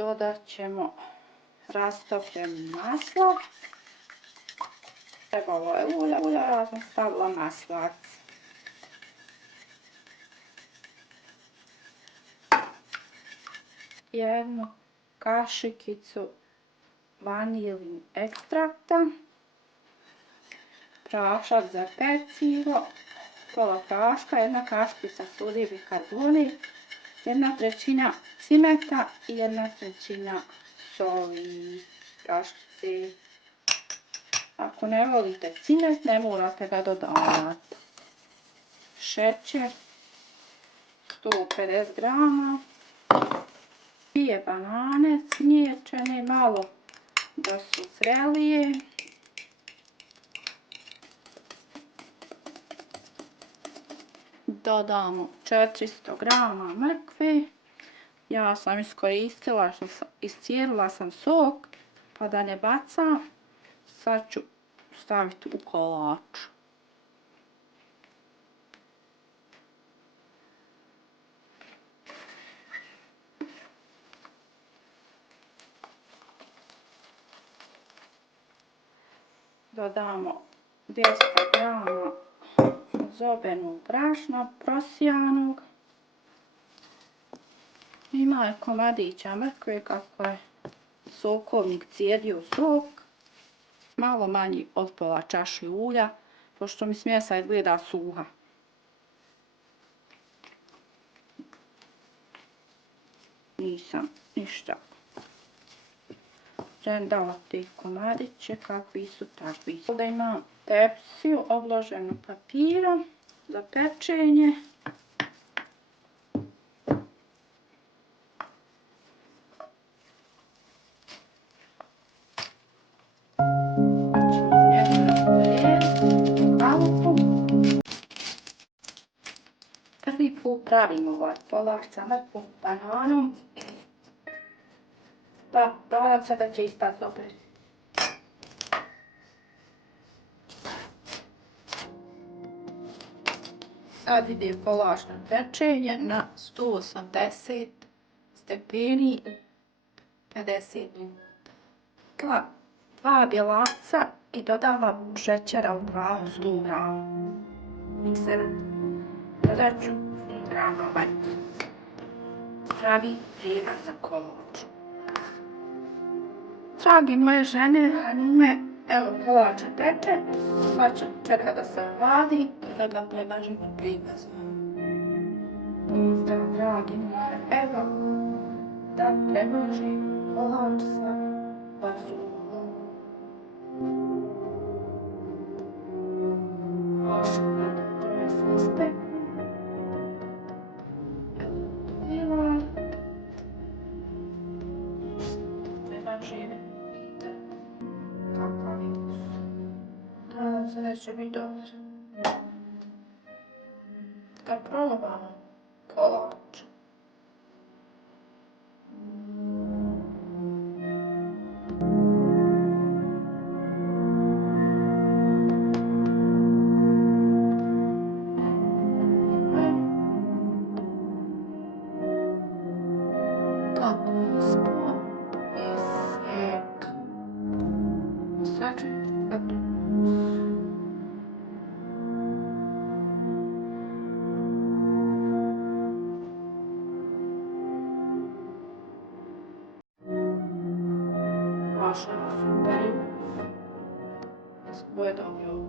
dodat ćemo rastopljeno maslo. Trebalo je ulja, ja sam stavila maslac. Jednu kašikicu vanilin ekstrakta, prašak za pecivo, pola praška, jedna kašpica sodi bikarbonat, 1/3 cimeta i 1/3 soli praščice. Ako ne volite cimet, ne morate ga dodavati. Šećer 150 grama, 2 banane smiječene malo da su zrelije, dodamo 400 grama mrkve. Ja sam iskoristila, iscijelila sam sok, pa da ne bacam, sad ću staviti u kolač. Dodamo 200 grama zobenog brašna prosijanog. Ima je komadića mrkve kako je sokovnik cijedio sok. Malo manji od pola čaše ulja, pošto mi smjesa izgleda suha. Nisam ništa rendala te komadiće, kakvi su takvi. Ovdje imam tepsiju obloženu papirom za pečenje. Prvi put pravim ovaj kolač sa mrkvom bananom. Pa, nadam se da će ispast dobro. Sad ide kolač na pečenje na 180 stepeni 50 minuta. 2 bjelaca i dodavam šećera u 200 grama. Mikser dodat ću 100 grama vanje. Pravi prijedlog za kolač. Dragi moje žene, hanume, evo kolač peče, pa ću čekati da se hladi i da ga prevažimo prigazom. Dragi moje, evo da prevažim kolač sa bazumom. Nadam se da će biti dobro. Da probamo kolač. Kako ispod je sjek. Sad ću Maša, super. Bude dobro.